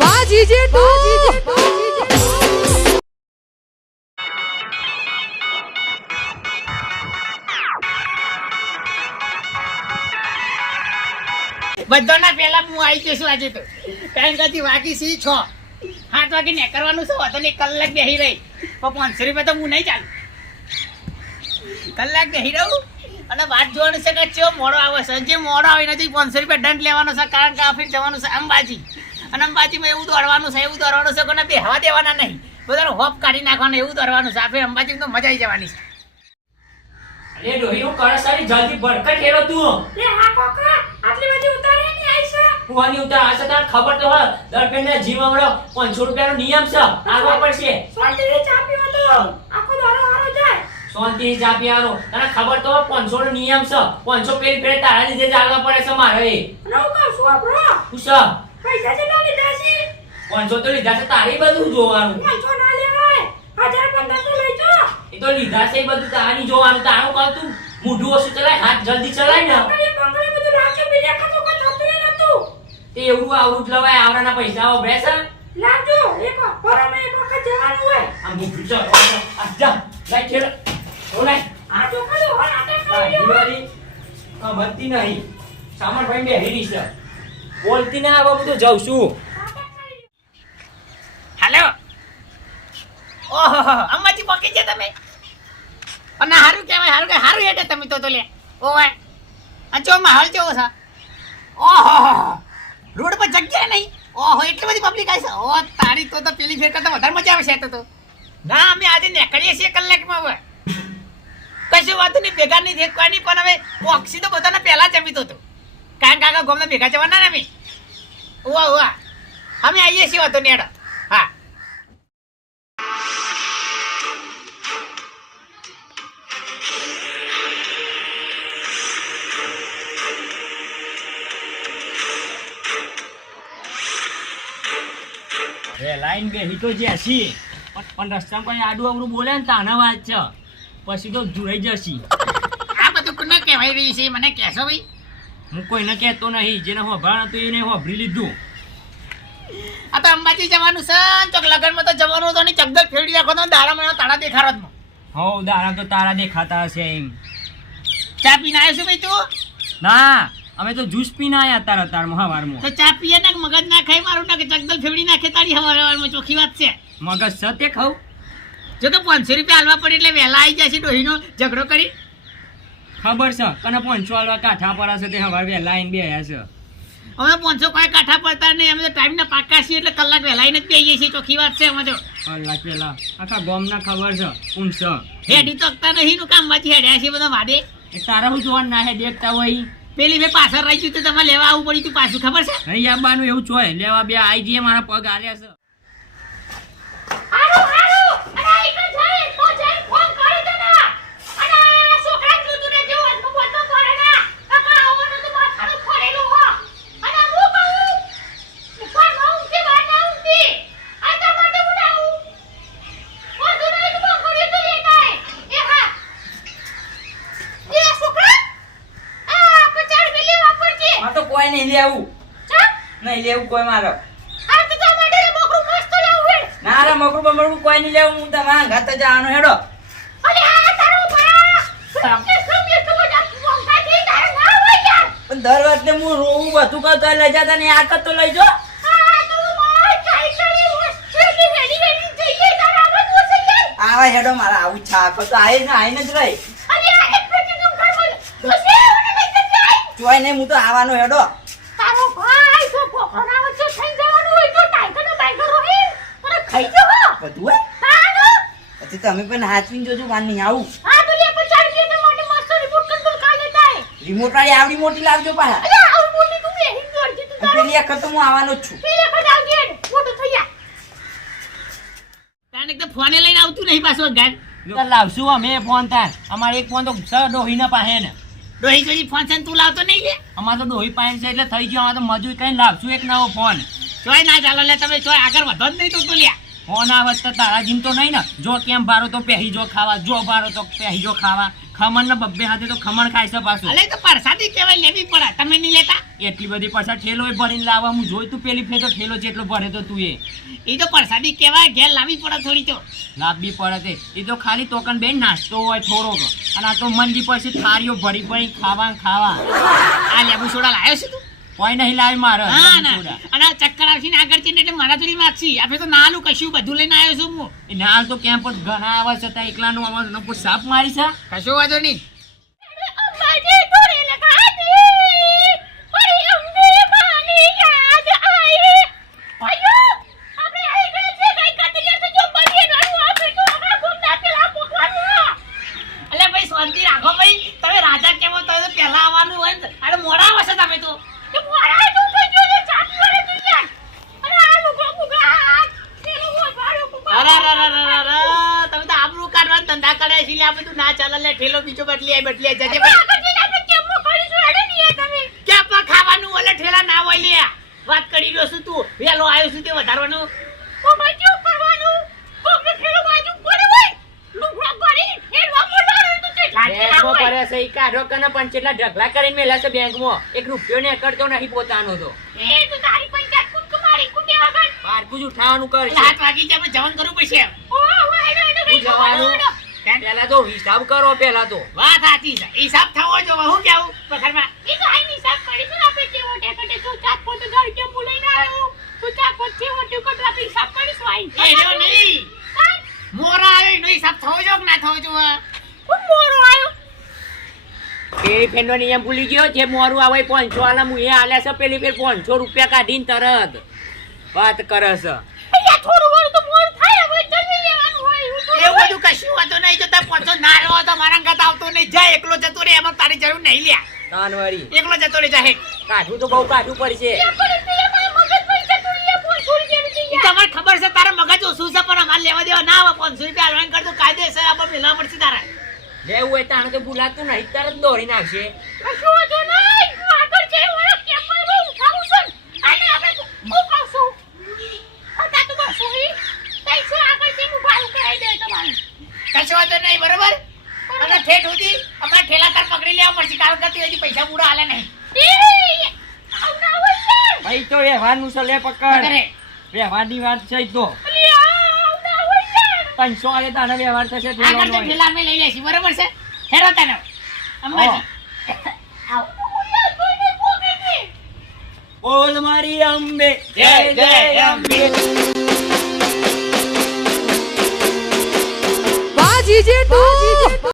વાહ જીજે તું બધાના પહેલા હું આવી જઈશું આજે તો. કારણ કે વાગી સી છ. સાત વાગે કરવાનું છે તો નહીં કલાક બેસી રહી. પણ પાંચસો રૂપિયા તો હું નહીં ચાલુ. કલાક બેસી રહું? અને વાત જોવાનું છે કે ચેવો મોડો આવે છે. જે મોડો આવે નથી પાંચસો રૂપિયા દંડ લેવાનો છે કારણ કે આ ફીર જવાનું છે અંબાજી. અને અંબાજીમાં એવું દોડવાનું છે એવું દોડવાનું છે કોને બેહવા દેવાના નહીં. બધાને હોપ કાઢી નાખવાનું એવું દોડવાનું છે. આફિસ અંબાજી અંબાજીમાં તો મજા આવી જવાની છે. અરે ડોહી હું કરે સારી જલ્દી ભડકટ હેરો તું. લે હા કોકા આટલી બધી ઉતારે ની આઈ છે? કુવાની ઉતાર આ તાર ખબર તો હોય. દર પેને જીવ હમણો 500 રૂપિયાનો નિયમ છે. આવવા પડશે. શાંતિથી ચા પીવો તો. શાંતિ ચા પીવાનો તને ખબર તો હોય 500 નો નિયમ છે. 500 પેલ પેલ તારા લીધે જ આગળ પડે છે મારે. એ હું કહું છું આપણો? શું છે? પૈસા કેટલા લીધા છે? 500 તો લીધા છે તારી બધું જોવાનું. પાંચસો ના લેવાય. હજાર પંદરસો લઈ જો. એ તો લીધા છે એ બધું તારી જોવાનું. તારું કહું તું મૂઢું ઓછું ચલાય હાથ જલ્દી ચલાય ને. બંગલે બધું લાવજો બીજા ખાતું કો થતું નતું તે એવું આવું જ લવાય આવડાના પૈસા વપરાય છે. લાવજો એક પરમે એક વખત જવાનું હોય. આ મૂઢું છે આ જા લાઈ ખેલ. ઓ આ જો કયો હોય આ કરી લ્યો દિવાળી નહીં. સામાન ભાઈ બેહી રહી છે. બોલતી ના આવા બધું જાઉં છું. હાલો. ઓહો અંબાજી પહોંચી છે તમે? અને હારું કહેવાય હારું કે હારું હેડે તમે તો તો લે. ઓવે આ ચો માહોલ કેવો છે? ઓહો રોડ પર જગ્યા નહીં? ઓહો એટલી બધી પબ્લિક આવી છે. ઓ તારી તો તો પેલી ફેર કરતા વધારે મજા આવશે તો તો. ના અમે આજે નીકળીએ છીએ કલાકમાં હવે. કશું વાત નહીં, ભેગા નહીં દેખવાની પણ હવે ઓક્સી તો બધાને પહેલા જમીતો હતો. કારણ કે આગળ ગોમને ભેગા જવાના ને અમે. ઓવા ઓવા અમે આવીએ છીએ વાતો નેડો હા. લાઈન બેહી તો જશી પણ પણ રસ્તામાં કોઈ આડું અવરું બોલે ને તાના વાત છે. પછી તો જોઈ જશી. આ બધું કોને કહેવાય રહ્યું છે? મને કહેશો ભાઈ. હું કોઈને કહેતો નહીં જેને હોભરાણ હતું એને હોભરી લીધું. આ તો અંબાજી જવાનું છે ચોક લગનમાં તો જવાનું તો નહીં ચગદર ફેરવી નાખો તો દારા મને તારા દેખાડો હો દાણા તો તારા દેખાતા હશે એમ. ચા પીને આવ્યો છું ભાઈ તું? ના અમે તો જ્યુસ પીને આવ્યા તારા તાર હવારમાં તો ચા પીએ ને મગજ ના ખાઈ મારું ના કે ચગદલ ફેવડી નાખે તારી હવાર હવારમાં ચોખ્ખી વાત છે. મગજ સતે તે ખાવ જો તો પાંચસો રૂપિયા હાલવા પડે એટલે વહેલા આવી જશે ડોહીનો ઝઘડો કરી. ખબર છે? કને પાંચસો હાલવા કાંઠા પર હશે તે હવાર વહેલા આઈને બે છે હવે પાંચસો કોઈ કાંઠા પડતા નહીં અમે તો ટાઈમના પાકા છીએ એટલે કલાક વહેલા આવીને જ બેસીએ છીએ ચોખ્ખી વાત છે અમે તો. કલાક પહેલા. આખા ગામના ખબર છે? છે? હેડી તકતા નહીં નું કામ વાંચી હેડ્યા છે બધા વાદે તારા હું જોવાનું ના હે દેખતા હોય પેલી મેં પાછળ રહી તો તમારે લેવા આવવું પડ્યું તું પાછું ખબર છે? નહીં આવવાનું એવું જોય લેવા બે આઈ જઈએ મારા પગ આલ્યા છે હારું હારું અને આ એકણ જાય તો જઈને ફોન કરી દે ને અને આ છોકરા જુદું ને જેવું હસમું બોલતો કરે ને કાકા આવવાનું તો માથાનું ફરેલું હો અને હું કહું ઉપર ન ઊંઘી બહાર ના ઊંઘી આ તમારે ઉડાવું વધુ નહીં તો બંગડીઓ તો લેતા એ હા એ છોકરા આ પચાસ રૂપિયા લેવા પડશે આ તો કોઈ નહીં લેવું. નહીં લેવું કોઈ મારો. મોકરું ના રે બમડું કોઈ નહીં લેવું. હું તમારા ઘાત જવાનું હેડો. પણ દર વખતે હું રોવું બધું કહું તો લઈ જતા ને આ તો લઈ જો. આવા હેડો મારા આવું છાપ તો આવી ને આઈને જ રહી અરે આ એક પેટી નું ઘર બોલ તો સે ઓને લઈ જતે આઈ નહીં હું તો આવવાનો હેડો. તારો ભાઈ તો પોખરા વચ્ચે થઈ જવાનું હોય તો ટાઈગર ને બાઈગર હોય. તને ખાઈ જો બધું હે તાનો પછી તમે પણ હાચવીને જોજો વાન નહીં આવું. હા તો લે પચાસ રૂપિયા તો મને મસ્ત રિમોટ કંટ્રોલ કા લેતા હે રિમોટ વાળી આવડી મોટી લાવજો પાછા. અરે આવું મોટી તું બેહી ગયો તું તારો. પેલી વખત તો હું આવવાનો જ છું. વખત આવજે મોટો થઈ જા. તાને એકદમ ફોને લઈને આવતું નહીં પાછો ગાડ તો લાવશું અમે ફોન તાર. અમારે એક ફોન તો સર ડોહીના પાસે ને. ડોહી જોઈ ફોન છે તું લાવતો નહીં છે? અમારે તો ડોહી પાસે છે એટલે થઈ ગયો. અમારે તો મજૂર કઈ લાવશું એક નવો ફોન. ચોય ના ચાલો લે તમે ચોય આગળ વધો જ નહીં તો તું લ્યા. ફોન આવે તો તારા જીમ તો નહીં ને. જો કેમ ભારો તો પહેરી જો ખાવા જો ભારો તો પહેરી જો ખાવા. ખમણ ને બબ્બે હાથે તો ખમણ ખાય છે પાછું. અલે તો પરસાદી કહેવાય લેવી પડે. તમે નહીં લેતા? એટલી બધી પાછા ઠેલો ભરીને લાવવા હું જોઈ તું પેલી ફેર તો ઠેલો જેટલો ભરે તો તું એ. એ તો પરસાદી કહેવાય ઘેર લાવવી પડે થોડી તો. લાવવી પડે તે. એ તો ખાલી ટોકન બેન નાસ્તો હોય થોડોક. અને આ તો મંદી પછી થાળીઓ ભરી ભરી ખાવા ખાવા. આ લેબુ સોડા લાવ્યો છે તું? કોઈ નહીં લાવી મારે. હા ના. અને ચક્કર આવશે ને આગળ એટલે મારા થોડી માગશી. આપણે તો નાલું કશું બધું લઈને આવ્યો છું હું. નાલ તો ક્યાં પણ ઘણા આવા છતાં એકલાનું આવા લોકો સાપ મારી છે. કશો વાંધો નહીં અંબાજી તોરે લગાડી પડી અમને માની યાદ આવી ભાઈઓ આપણે આવી ગયા છે કઈ કાતરિયા તો જો બની ગયું આપણે તો આપણા ગુંડા પેલા પોકવાનું અલે ભાઈ શાંતિ રાખો ભાઈ તમે રાજા કેવો તો તો પહેલા આવવાનું હોય ને અરે મોડા આવશે તમે તો કે મોરા તો થઈ ગયો છે ચાલી વાળે દુનિયા અને આ લોકો મુગા પેલો હોય બારો અરે અરે અરે અરે અરે તમે તો આબરૂ કાઢવા ધંધા કર્યા છે એટલે આ બધું ના ચાલે લે ઠેલો બીજો બદલી બદલી જજે. ક્યાં પણ ખાવાનું ઓલે ઠેલા ના હોય લે. વાત કરી રહ્યો છું તું. વેલો આવ્યો છું તે વધારવાનું. તો બચ્યું કરવાનું? કોકને ખેલો બાજુ પડે હોય લુગડા કરી હેડવા મોડારે તો તે લાગે પડે છે ઈ કાઢો કને પણ કેટલા ઢગલા કરીને મેલ્યા છે બેંકમાં એક રૂપિયો ને કરતો નહીં પોતાનો તો. એ તો તારી પંચાયત કુંડ કુમારી કુંડે આગળ. પારકું જ ઉઠાવવાનું એટલે લાત વાગી જાય જવાન કરવું પડશે. ઓ એનો હું જવાનું? પેલા તો હિસાબ કરો પેલા તો. વાત સાચી છે. હિસાબ થવો જો હું કેવું? પથરમાં? એ તો આઈ નિશાબ કરીશું આપણે કેવો ટેકટે તું ચાક પોતે ઘર કેમ ના આવ્યો. તું ચાક પોતે કેવો ટેકટ આપણે હિસાબ કરીશું આઈ એ રહ્યો નહીં. મોરા આવે એનો હિસાબ થવો જો કે ના થવો જો કોણ મોરો આવ્યો? પેલી ફેરનો નિયમ ભૂલી ગયો. જે મોરું આવે પાંચસો આલા. હું એ આલે છે પેલી ફેર પાંચસો રૂપિયા કાઢીને તરત. વાત કરે છે. થોડું તો મોર થાય હવે જમી લેવાનું હોય એવું. બધું કશું વાંધો નહીં જો તમે પાંચસો ના રહો તો મારા ઘાત આવતો નહીં. જાય એકલો જતો રે એમાં તારી જરૂર નહીં લ્યા. કાનવારી એકલો જતો રે જાહે કાઢું તો બહુ કાઢવું પડશે. તમારે ખબર છે તારા મગજ ઓછું છે પણ અમારે લેવા દેવા ના આવે. પાંચસો રૂપિયા અલવાન કરતો કાયદેસર આપણે મેળવા પડશે તારા. લેવું હોય તાણે તો ભૂલાતું નહીં તરત દોડી નાખશે. કશું વાંધો નહીં હું આગળ જઈ ઓલા કેમ્પમાં બહુ ઉઠાવું છું અને આપણે તો હું કહું છું હતા તો બસ હોય તઈ છે આગળ જઈને હું ભાડું કરાવી દે તમારું કશો વાંધો નહીં બરોબર? અને ઠેઠ સુધી અમારે ઠેલા તાર પકડી લેવા પડશે કારણ કે હજી પૈસા પૂરા હાલે નહીં. એ ભાઈ તો વ્યવહારનું છે લે પકડ. વ્યવહારની વાત છે તો. ત્રણસો આલે તારે વ્યવહાર થશે. ઠેલા અમે લઈ લેશું બરોબર છે? હેરો તને. અંબાજી. બોલ મારી અંબે જય જય અંબે. બાજી જેઠું